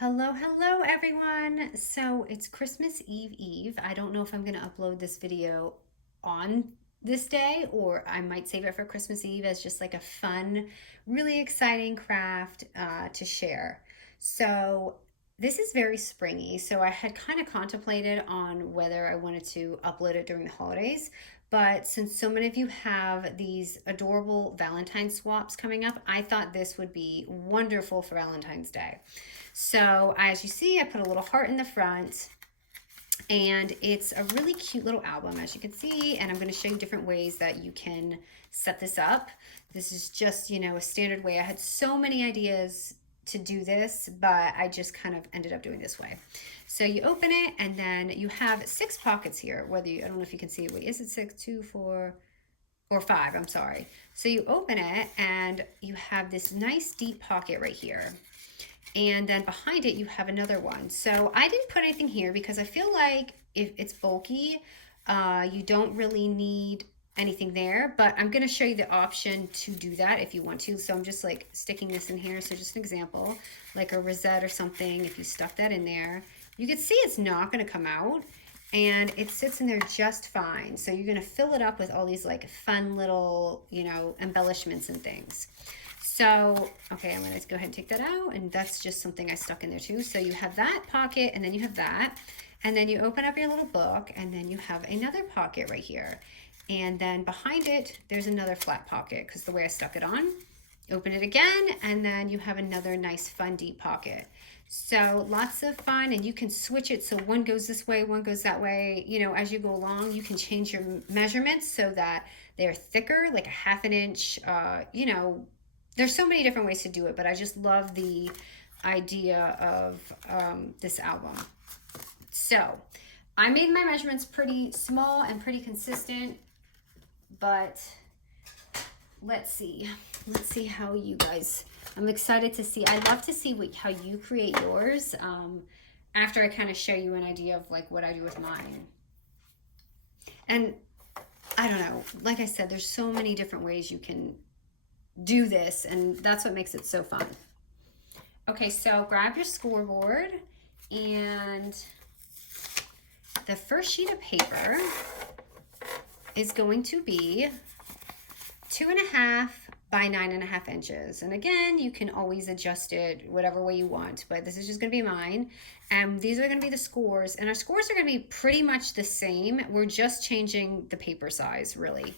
Hello everyone. So it's Christmas Eve. I don't know if I'm going to upload this video on this day or I might save it for Christmas Eve as just like a fun, really exciting craft to share. So this is very springy. So I had kind of contemplated on whether I wanted to upload it during the holidays. But since so many of you have these adorable Valentine swaps coming up, I thought this would be wonderful for Valentine's Day. So as you see, I put a little heart in the front and it's a really cute little album as you can see, and I'm going to show you different ways that you can set this up. This is just, a standard way. I had so many ideas to do this, but I just kind of ended up doing this way. So you open it and then you have 6 pockets here, I don't know if you can see, wait, is it 6, 2, 4, or 5, I'm sorry. So you open it and you have this nice deep pocket right here. And then behind it, you have another one. So I didn't put anything here because I feel like if it's bulky, you don't really need anything there. But I'm going to show you the option to do that if you want to. So I'm just like sticking this in here. So just an example, like a rosette or something, if you stuck that in there, you can see it's not going to come out. And it sits in there just fine. So you're going to fill it up with all these like fun little, embellishments and things. So, okay, I'm going to go ahead and take that out, and that's just something I stuck in there too. So you have that pocket, and then you have that, and then you open up your little book, and then you have another pocket right here. And then behind it, there's another flat pocket, because the way I stuck it on. Open it again, and then you have another nice fun deep pocket. So lots of fun, and you can switch it so one goes this way, one goes that way. As you go along, you can change your measurements so that they're thicker, like a ½ inch, there's so many different ways to do it, but I just love the idea of this album. So I made my measurements pretty small and pretty consistent, but let's see how you guys, I'm excited to see. I love to see how you create yours after I kind of show you an idea of like what I do with mine. And I don't know, like I said, there's so many different ways you can do this, and that's what makes it so fun. Okay, so grab your scoreboard, and the first sheet of paper is going to be 2.5 by 9.5 inches. And again, you can always adjust it whatever way you want, but this is just going to be mine. And these are going to be the scores, and our scores are going to be pretty much the same. We're just changing the paper size, really.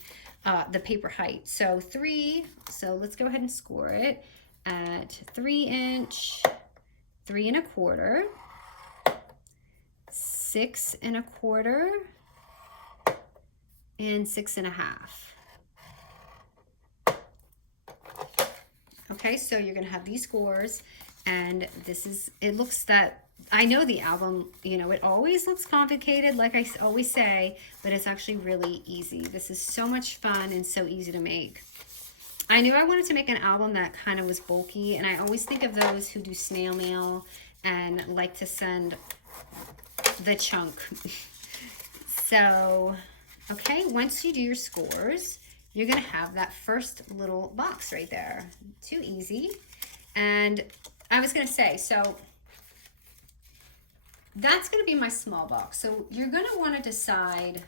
The paper height. So 3, so let's go ahead and score it at 3 inch, 3 1/4, 6 1/4, and 6 1/2. Okay, so you're gonna have these scores, and it looks that, I know the album, it always looks complicated, like I always say, but it's actually really easy. This is so much fun and so easy to make. I knew I wanted to make an album that kind of was bulky, and I always think of those who do snail mail and like to send the chunk. So, okay, once you do your scores, you're gonna have that first little box right there. Too easy. And I was gonna say, so that's going to be my small box. So you're going to want to decide.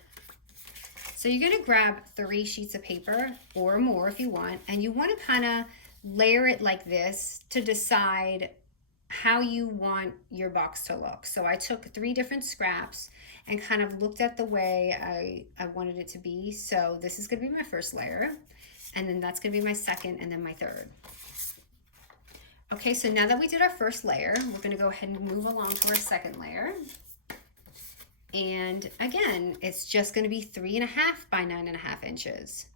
So you're going to grab 3 sheets of paper or more if you want, and you want to kind of layer it like this to decide how you want your box to look. So I took 3 different scraps and kind of looked at the way I wanted it to be. So this is going to be my first layer, and then that's going to be my second, and then my third. Okay, so now that we did our first layer, we're going to go ahead and move along to our second layer. And again, it's just going to be 3.5 by 9.5 inches.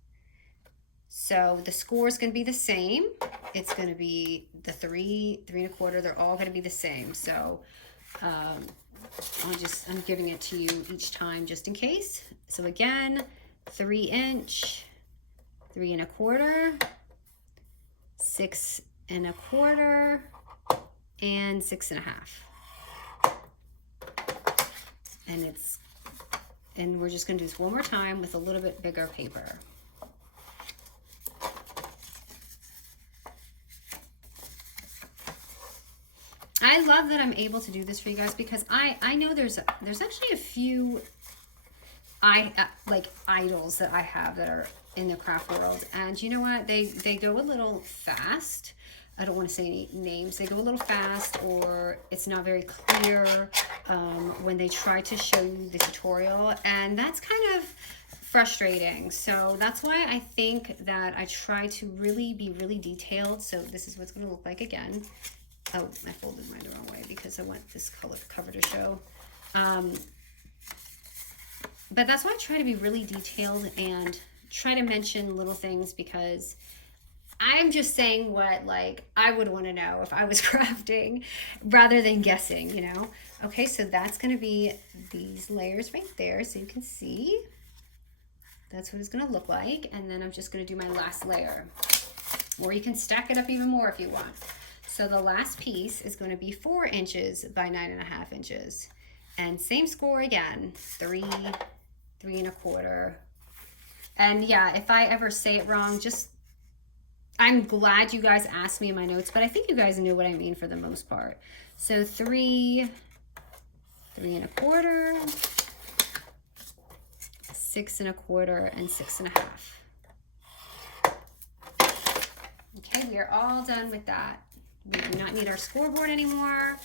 So the score is going to be the same. It's going to be the 3, 3 1/4. They're all going to be the same. So I'm giving it to you each time just in case. So again, 3 inch, 3 1/4, 6 1/4, and 6 1/2. And we're just going to do this one more time with a little bit bigger paper. I love that I'm able to do this for you guys because I know there's actually a few like idols that I have that are in the craft world, and you know what, they go a little fast. I don't want to say any names. They go a little fast, or it's not very clear when they try to show you the tutorial, and that's kind of frustrating. So that's why I think that I try to really be really detailed. So this is what's going to look like again. Oh, I folded mine the wrong way because I want this color cover to show. But that's why I try to be really detailed and try to mention little things, because I'm just saying what like I would want to know if I was crafting rather than guessing, you know. Okay, so that's going to be these layers right there, so you can see. That's what it's going to look like. And then I'm just going to do my last layer, or you can stack it up even more if you want. So the last piece is going to be 4 inches by 9.5 inches, and same score again, 3, 3 1/4. And yeah, if I ever say it wrong, just, I'm glad you guys asked me in my notes, but I think you guys know what I mean for the most part. So 3, 3 1/4, 6 1/4, and 6 1/2. Okay, we are all done with that. We do not need our scoreboard anymore.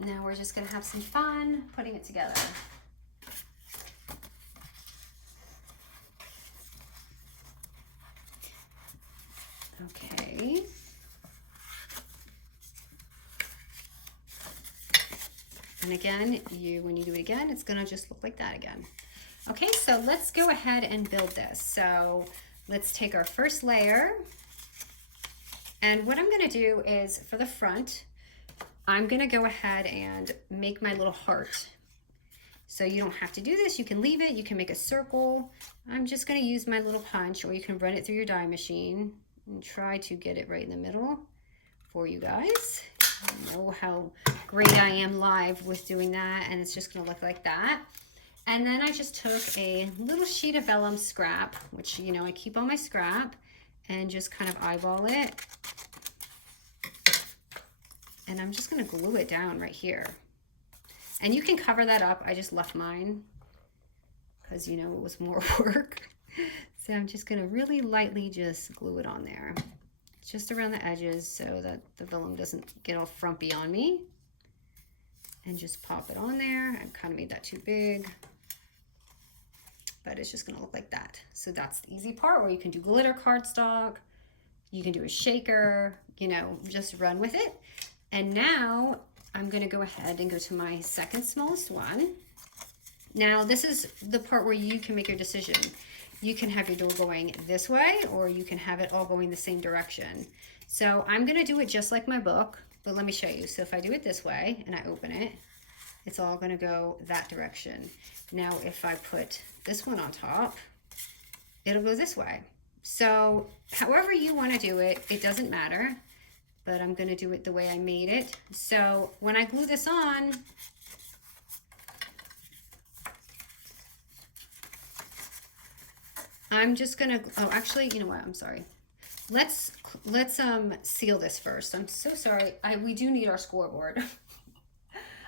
Now we're just going to have some fun putting it together. Okay. And again, when you do it again, it's going to just look like that again. Okay, so let's go ahead and build this. So let's take our first layer. And what I'm going to do is, for the front, I'm going to go ahead and make my little heart. So you don't have to do this. You can leave it. You can make a circle. I'm just going to use my little punch, or you can run it through your die machine and try to get it right in the middle for you guys. I know how great I am live with doing that, and it's just going to look like that. And then I just took a little sheet of vellum scrap, which, you know, I keep on my scrap, and just kind of eyeball it. And I'm just going to glue it down right here. And you can cover that up. I just left mine because, you know, it was more work. So I'm just going to really lightly just glue it on there, just around the edges, so that the vellum doesn't get all frumpy on me. And just pop it on there. I kind of made that too big, but it's just going to look like that. So that's the easy part, where you can do glitter cardstock, you can do a shaker, you know, just run with it. And now I'm going to go ahead and go to my second smallest one. Now this is the part where you can make your decision. You can have your door going this way, or you can have it all going the same direction. So I'm going to do it just like my book, but let me show you. So if I do it this way and I open it, it's all going to go that direction. Now if I put this one on top, it'll go this way. So however you want to do it, it doesn't matter, but I'm going to do it the way I made it. So when I glue this on, I'm just going to, oh, actually, you know what? I'm sorry. Let's seal this first. I'm so sorry. We do need our scoreboard.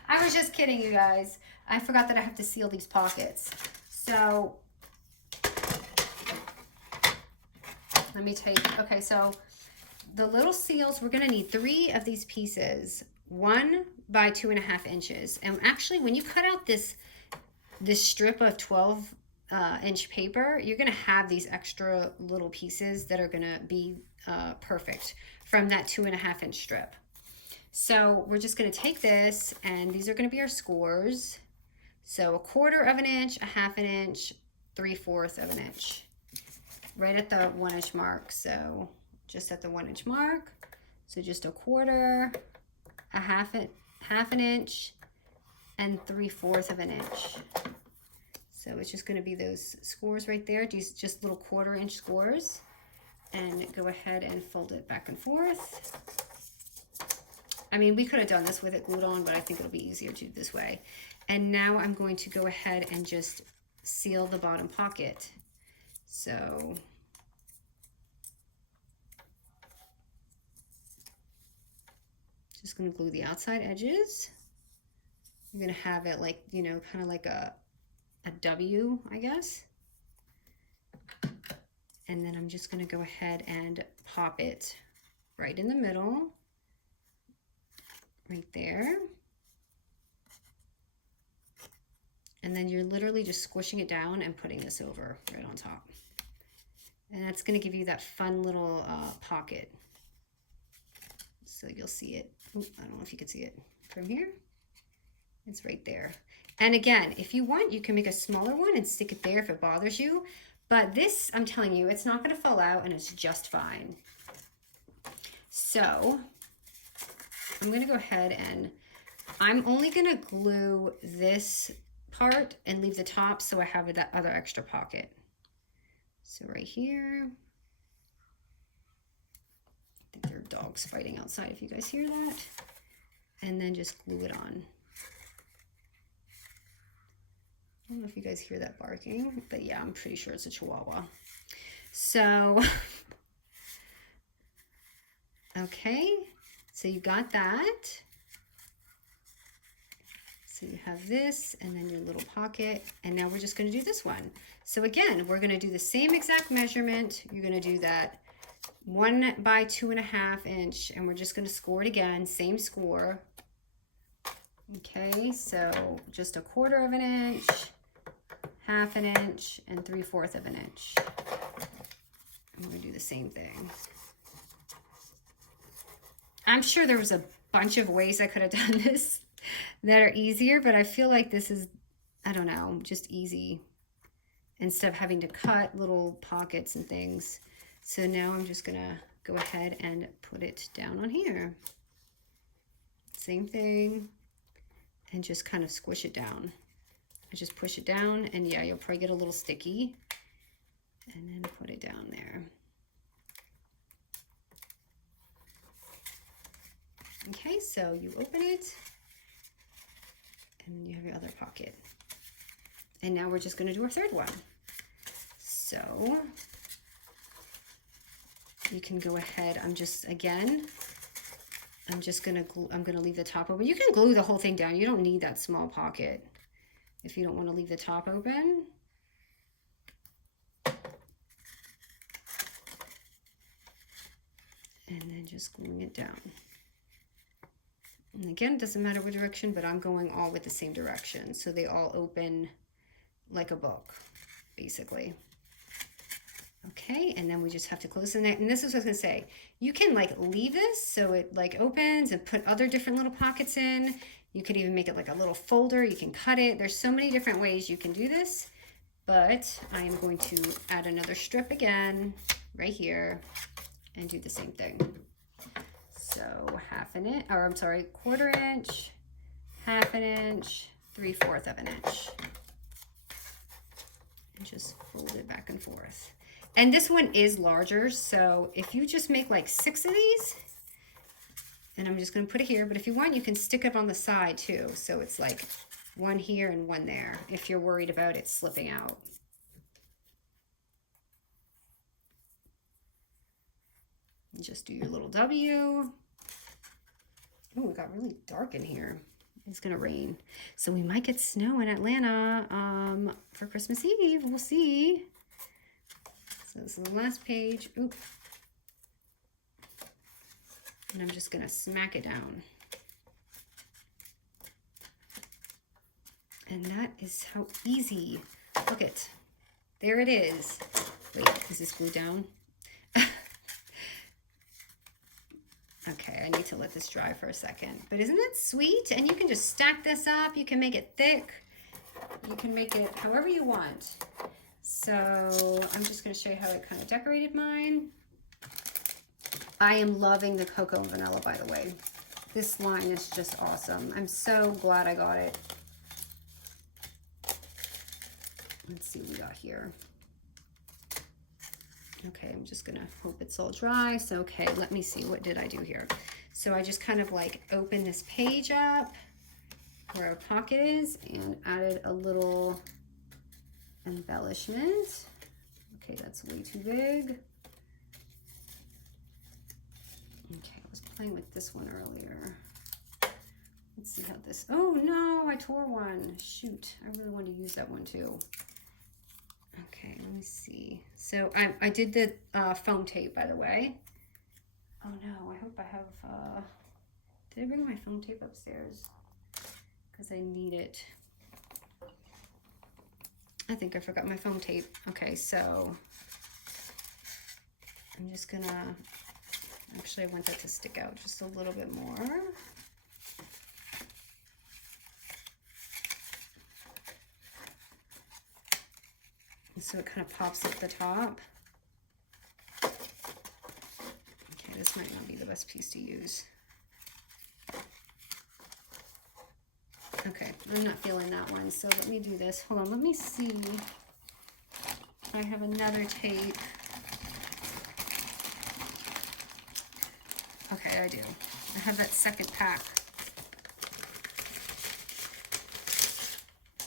I was just kidding, you guys. I forgot that I have to seal these pockets. So let me take, okay, so the little seals, we're going to need 3 of these pieces, 1 by 2.5 inches. And actually, when you cut out this strip of 12 inch paper, you're going to have these extra little pieces that are going to be perfect from that 2.5 inch strip. So we're just going to take this, and these are going to be our scores. So 1/4 inch, 1/2 inch, 3/4 inch, right at the 1 inch mark. So just at the 1 inch mark. So just 1/4, 1/2 inch, and 3/4 inch. So it's just going to be those scores right there. These just little 1/4 inch scores, and go ahead and fold it back and forth. I mean, we could have done this with it glued on, but I think it'll be easier to do this way. And now I'm going to go ahead and just seal the bottom pocket. So Just gonna glue the outside edges. I'm gonna have it like, you know, kind of like a W, I guess. And then I'm just gonna go ahead and pop it right in the middle, right there. And then you're literally just squishing it down and putting this over right on top. And that's gonna give you that fun little pocket. So you'll see it. Ooh, I don't know if you can see it from here. It's right there. And again, if you want, you can make a smaller one and stick it there if it bothers you. But this, I'm telling you, it's not gonna fall out and it's just fine. So I'm gonna go ahead and I'm only gonna glue this part and leave the top so I have that other extra pocket. So right here, I think there are dogs fighting outside if you guys hear that. And then just glue it on. I don't know if you guys hear that barking, but yeah, I'm pretty sure it's a Chihuahua. So, okay, so you got that. So you have this and then your little pocket, and now we're just gonna do this one. So again, we're gonna do the same exact measurement. You're gonna do that 1 by 2.5 inch, and we're just gonna score it again, same score. Okay, so just 1/4 of an inch, 1/2 an inch, and 3/4 of an inch. I'm gonna do the same thing. I'm sure there was a bunch of ways I could have done this that are easier, but I feel like this is, I don't know, just easy instead of having to cut little pockets and things. So now I'm just gonna go ahead and put it down on here. Same thing, and just kind of squish it down. I just push it down, and yeah, you'll probably get a little sticky, and then put it down there. Okay, so you open it, and then you have your other pocket. And now we're just gonna do our third one. So you can go ahead, I'm just gonna glue, I'm gonna leave the top open. You can glue the whole thing down. You don't need that small pocket if you don't wanna leave the top open. And then just gluing it down. And again, it doesn't matter what direction, but I'm going all with the same direction. So they all open like a book, basically. Okay, and then we just have to close the neck. And this is what I was gonna say. You can like leave this so it like opens and put other different little pockets in. You could even make it like a little folder. You can cut it. There's so many different ways you can do this, but I am going to add another strip again right here and do the same thing. So 1/2 an inch, or I'm sorry, 1/4 inch, 1/2 an inch, 3/4 of an inch. And just fold it back and forth. And this one is larger, so if you just make like 6 of these, and I'm just gonna put it here, but if you want, you can stick it on the side too. So it's like 1 here and 1 there, if you're worried about it slipping out. And just do your little W. Oh, it got really dark in here. It's gonna rain. So we might get snow in Atlanta for Christmas Eve. We'll see. So this is the last page. Oop. And I'm just gonna smack it down. And that is how easy. Look it. There it is. Wait, is this glued down? Okay, I need to let this dry for a second. But isn't that sweet? And you can just stack this up. You can make it thick. You can make it however you want. So I'm just going to show you how I kind of decorated mine. I am loving the cocoa and vanilla, by the way. This line is just awesome. I'm so glad I got it. Let's see what we got here. Okay, I'm just gonna hope it's all dry. So, okay, let me see, what did I do here? So I just kind of like opened this page up where our pocket is and added a little embellishment. Okay, that's way too big. Okay, I was playing with this one earlier. this. Oh no, I tore one. Shoot, I really wanted to use that one too. Okay, let me see. So I did the foam tape, by the way. Oh no, I hope I have, did I bring my foam tape upstairs? Because I need it. I think I forgot my foam tape. Okay, so I'm just gonna, actually I want that to stick out just a little bit more. So it kind of pops up the top. Okay, this might not be the best piece to use. Okay, I'm not feeling that one, so let me do this. Hold on, let me see. I have another tape. Okay, I do. I have that second pack.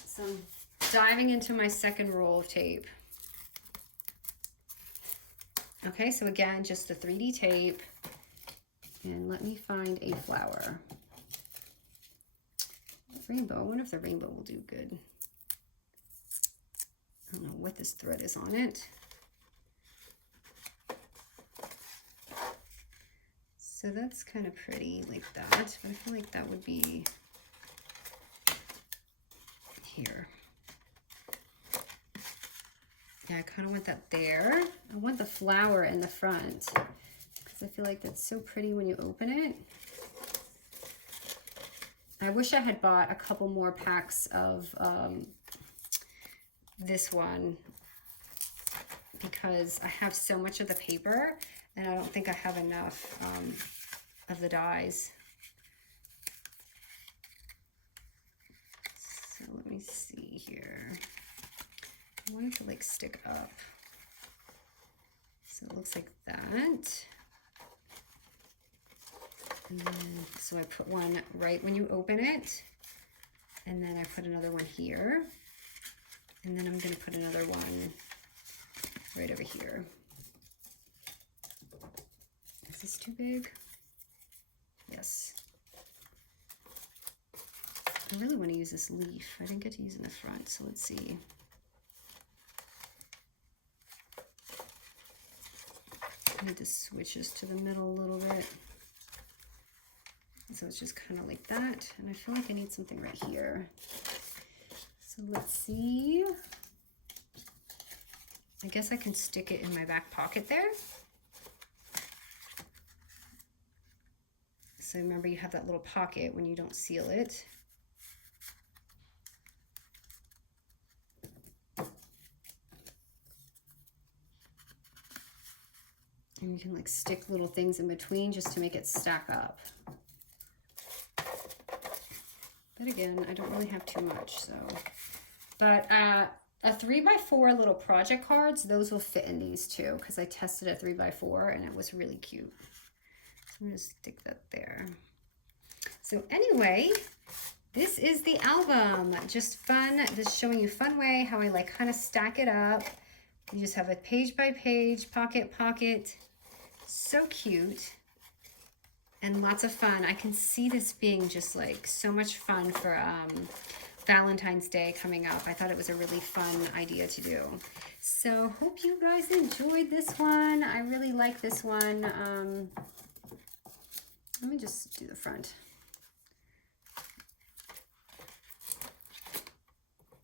So I'm diving into my second roll of tape. Okay, so again, just the 3D tape. And let me find a flower. Rainbow, I wonder if the rainbow will do good. I don't know what this thread is on it. So that's kind of pretty like that, but I feel like that would be here. Yeah, I kind of want that there. I want the flower in the front because I feel like that's so pretty when you open it. I wish I had bought a couple more packs of this one because I have so much of the paper and I don't think I have enough of the dies. So let me see here. I want it to like stick up. So it looks like that. And then, so I put one right when you open it, and then I put another one here, and then I'm going to put another one right over here. Is this too big? Yes. I really want to use this leaf. I didn't get to use it in the front, so let's see. I need to switch this to the middle a little bit. So it's just kind of like that, and I feel like I need something right here. So let's see. I guess I can stick it in my back pocket there. So remember, you have that little pocket when you don't seal it. And you can like stick little things in between just to make it stack up. But again, I don't really have too much, so. But a 3x4 little project cards, those will fit in these too, because I tested a 3x4 and it was really cute. So I'm gonna stick that there. So anyway, this is the album. Just fun, just showing you fun way how I like kind of stack it up. You just have a page by page, pocket, pocket. So cute. And lots of fun. I can see this being just like so much fun for Valentine's Day coming up. I thought it was a really fun idea to do. So hope you guys enjoyed this one. I really like this one. Let me just do the front.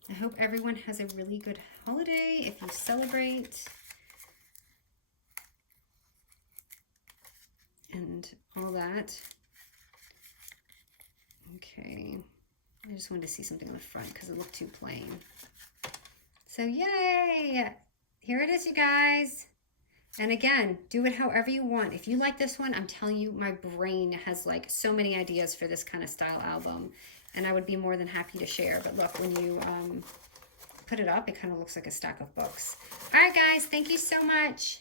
I hope everyone has a really good holiday if you celebrate. And all that. Okay, I just wanted to see something on the front because it looked too plain. So yay! Here it is, you guys. And again, do it however you want. If you like this one, I'm telling you, my brain has like so many ideas for this kind of style album, and I would be more than happy to share. But look, when you put it up, it kind of looks like a stack of books. All right, guys, thank you so much.